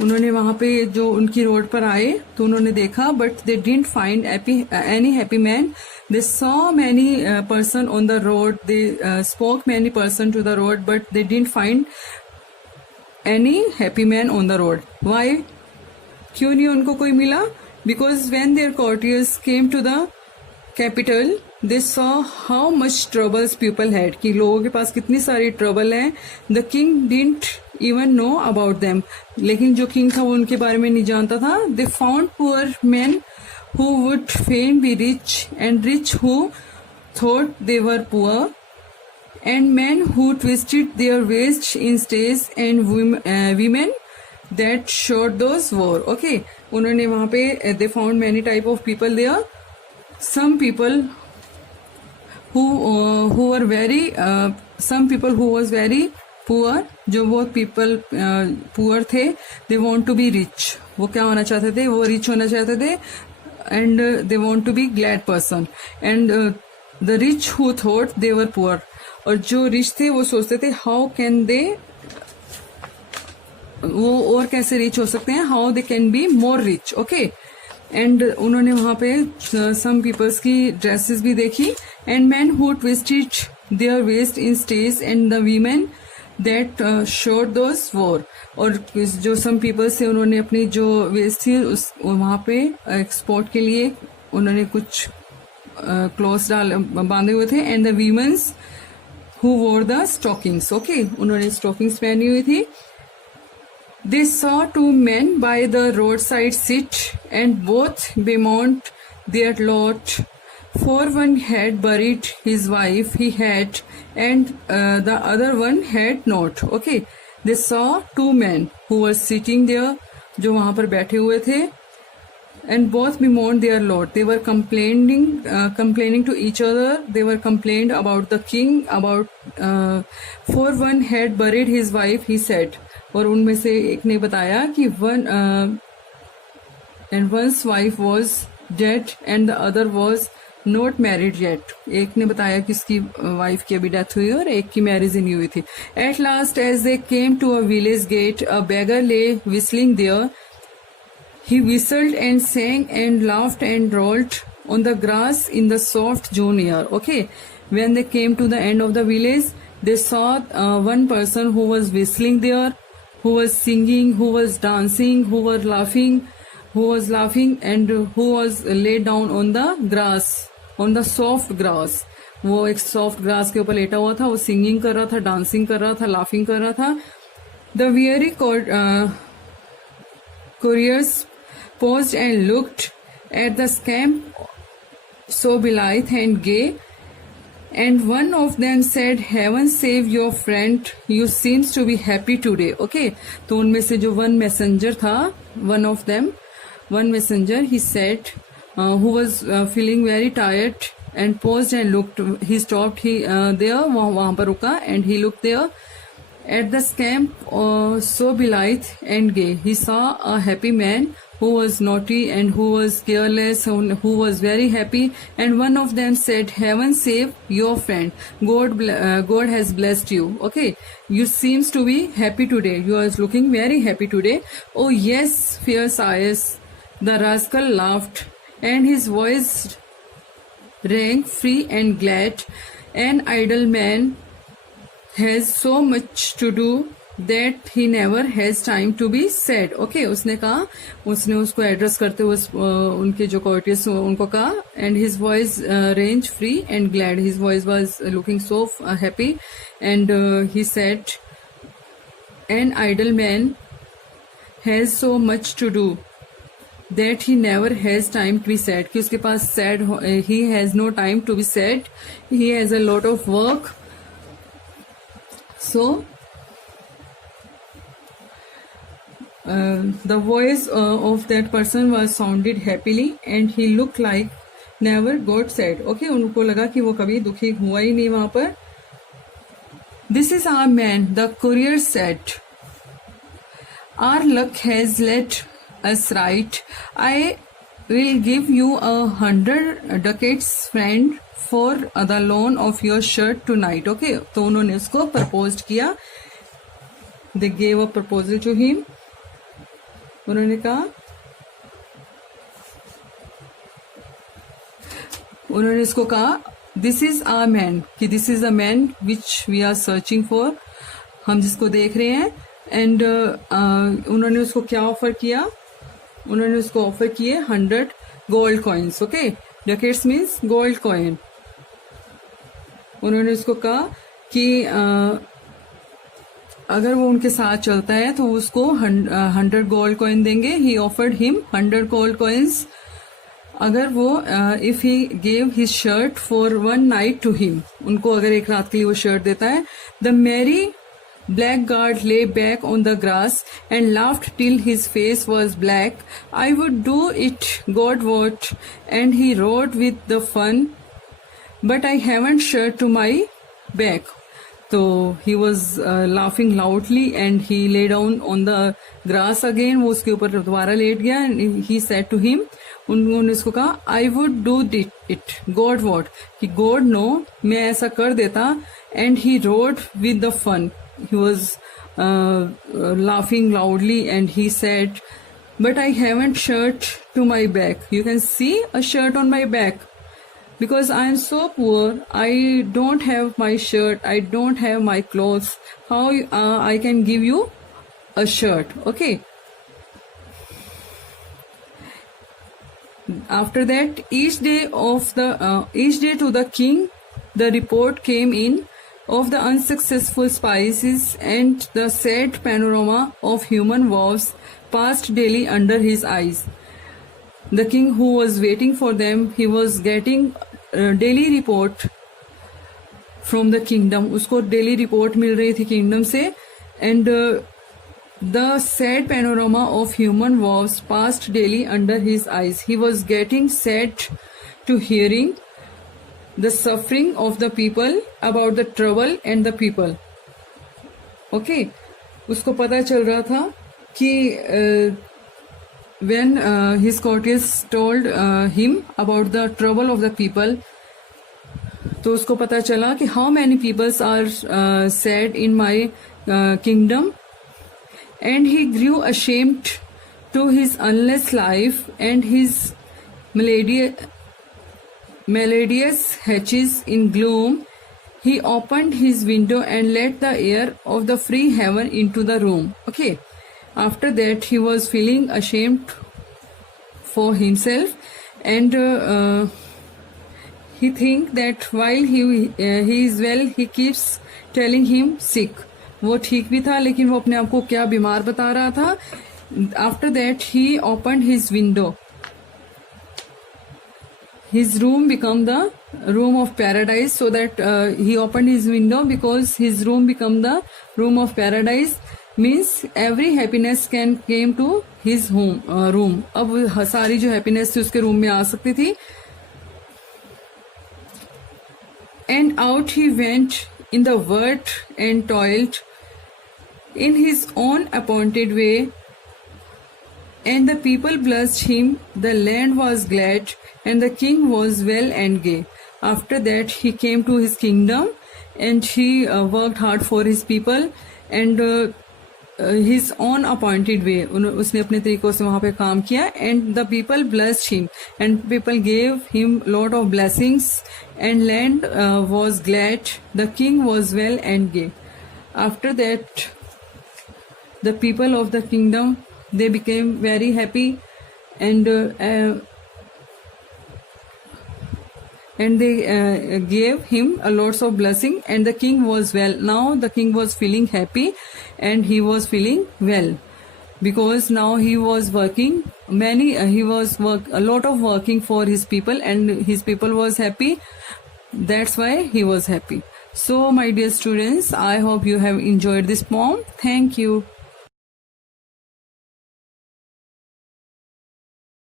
उन्होंने वहां पे जो उनकी रोड पर आए तो उन्होंने देखा, but they didn't find any happy man. They saw many person on the road, they spoke many person to the road, but they didn't find any happy man on the road. Why? क्यों नहीं उनको कोई मिला? Because when their courtiers came to the capital they saw how much troubles people had, कि लोगों के पास कितनी सारी ट्रबल है. The king didn't even know about them, लेकिन जो किंग था वो उनके बारे में नहीं जानता था. They found poor man who would feign be rich and rich who thought they were poor and man who twisted their waist in stage and women that showed those war. Okay, उन्होंने वहां पे they found many type of people there. some people who were very some people who was very poor, जो बहुत people poor थे, they want to be rich. वो क्या होना चाहते थे? वो rich होना चाहते थे. and they want to be glad person. and the rich who thought they were poor, और जो rich थे वो सोचते थे how can they, वो और कैसे रिच हो सकते हैं, how they can be more rich. okay, and उन्होंने वहां पे सम पीपल्स की ड्रेसेस भी देखी. And man who twisted their waist in stage and the women that showed those war. और जो सम पीपल्स थे उन्होंने अपनी जो वेस्ट थी उस वहां पे एक्सपोर्ट के लिए उन्होंने कुछ क्लोथ्स बांधे हुए थे. And the womens who wore the stockings. Okay, उन्होंने स्टॉकिंग्स पहनी हुई थी. They saw two men by the roadside sit, and both bemoaned their lot. For one had buried his wife he had, and the other one had not. Okay, they saw two men who were sitting there, जो वहां पर बैठे हुए थे. And both bemoaned their lot. They were complaining to each other. They were complained about the king. For one had buried his wife, he said. और उनमें से एक ने बताया कि one's wife was dead and the other was not married yet. एक ने बताया कि उसकी वाइफ की अभी डेथ हुई और एक की मैरिज नहीं हुई थी. At last, as they came to a village gate, a beggar lay whistling there. He whistled and sang and laughed and rolled on the grass in the soft June air. Okay, when they came to the end of the village, they saw one person who was whistling there, who was singing, who was dancing, who was laughing, and who was laid down on the grass, on the soft grass. वो एक soft grass के ऊपर लेटा हुआ था. वो singing कर रहा था, dancing कर रहा था, laughing कर रहा था. The weary couriers paused and looked at the scamp so blithe and gay. And one of them said, "Heaven save your friend. You seems to be happy today." Okay, तो उनमें से जो one messenger था, one messenger, he said, who was feeling very tired and paused and looked. He stopped. There वहाँ पर रुका and he looked there at the scamp so blithe and gay. He saw a happy man who was naughty and who was careless, who was very happy. And one of them said, "Heaven save your friend. God has blessed you." Okay, you seems to be happy today. You are looking very happy today. Oh yes, fierce eyes. The rascal laughed, and his voice rang free and glad. An idle man has so much to do that he never has time to be sad. Okay, उसने कहा, उसने उसको address करते हुए उनके जो courtiers उनको कहा. And his voice ranged free and glad. His voice was looking so happy, and he said, "An idle man has so much to do that he never has time to be sad." कि उसके पास sad, he has no time to be sad. He has a lot of work. So the voice of that person was sounded happily, and he looked like never got sad. Okay, उनको लगा कि वो कभी दुखी हुआ ही नहीं वहां पर. "This is our man," the courier said. "Our luck has led us right. I will give you 100 ducats, friend, for the loan of your shirt tonight." Okay, तो उन्होंने उसको प्रपोज किया. They gave a proposal to him. उन्होंने इसको कहा this is a man, कि this is a man which we are searching for, हम जिसको देख रहे हैं. एंड उन्होंने उसको क्या ऑफर किया, उन्होंने उसको ऑफर किए 100 gold coins. Okay, ducats means gold coin. उन्होंने उसको कहा कि अगर वो उनके साथ चलता है तो उसको 100 गोल्ड कॉइन देंगे. He offered him 100 gold coins अगर वो if he gave his shirt for 1 night to him, उनको अगर एक रात के लिए वो शर्ट देता है. The merry blackguard lay back on the grass and laughed till his face was black. I would do it, God wot, and he rode with the fun, but I haven't shirt to my back. So he was laughing loudly and he lay down on the grass again. वो उसके ऊपर दोबारा late गया. And he said to him, उन्होंने उसको कहा I would do it, God wot, कि God no, मैं ऐसा कर देता. And he rode with the fun. He was laughing loudly and he said, but I haven't shirt to my back. You can see a shirt on my back because I am so poor. I don't have my shirt. I don't have my clothes. How I can give you a shirt? Okay. After that, each day to the king, the report came in of the unsuccessful spies, and the sad panorama of human woes passed daily under his eyes. The king who was waiting for them, he was getting daily report from the kingdom. उसको daily report मिल रही थी kingdom से. And the sad panorama of human woes passed daily under his eyes. He was getting sad to hearing the suffering of the people, about the trouble and the people. Okay, उसको पता चल रहा था कि when his courtiers told him about the trouble of the people, तो उसको पता चला कि how many peoples are sad in my kingdom, and he grew ashamed to his unless life and his melodious hatches in gloom. He opened his window and let the air of the free heaven into the room. Okay, after that he was feeling ashamed for himself, and he think that while he is well, he keeps telling him sick. वो ठीक भी था लेकिन वो अपने आप को क्या बीमार बता रहा था. After that he opened his window. His room become the room of paradise, so that he opened his window because his room become the room of paradise, means every happiness came to his room. अब सारी जो happiness थी उसके room में आ सकती थी. And out he went in the world and toiled in his own appointed way, and the people blessed him. The land was glad, and the king was well and gay. After that he came to his kingdom, and he worked hard for his people, and his own appointed way, उसने अपने तरीकों से वहाँ पे काम किया. And the people blessed him, and people gave him lot of blessings, and land was glad. The king was well and gay. After that, the people of the kingdom, they became very happy, and they gave him a lots of blessing, and the king was well. Now the king was feeling happy and he was feeling well, because now he was working a lot of working for his people, and his people was happy. That's why he was happy. So my dear students, I hope you have enjoyed this poem. Thank you.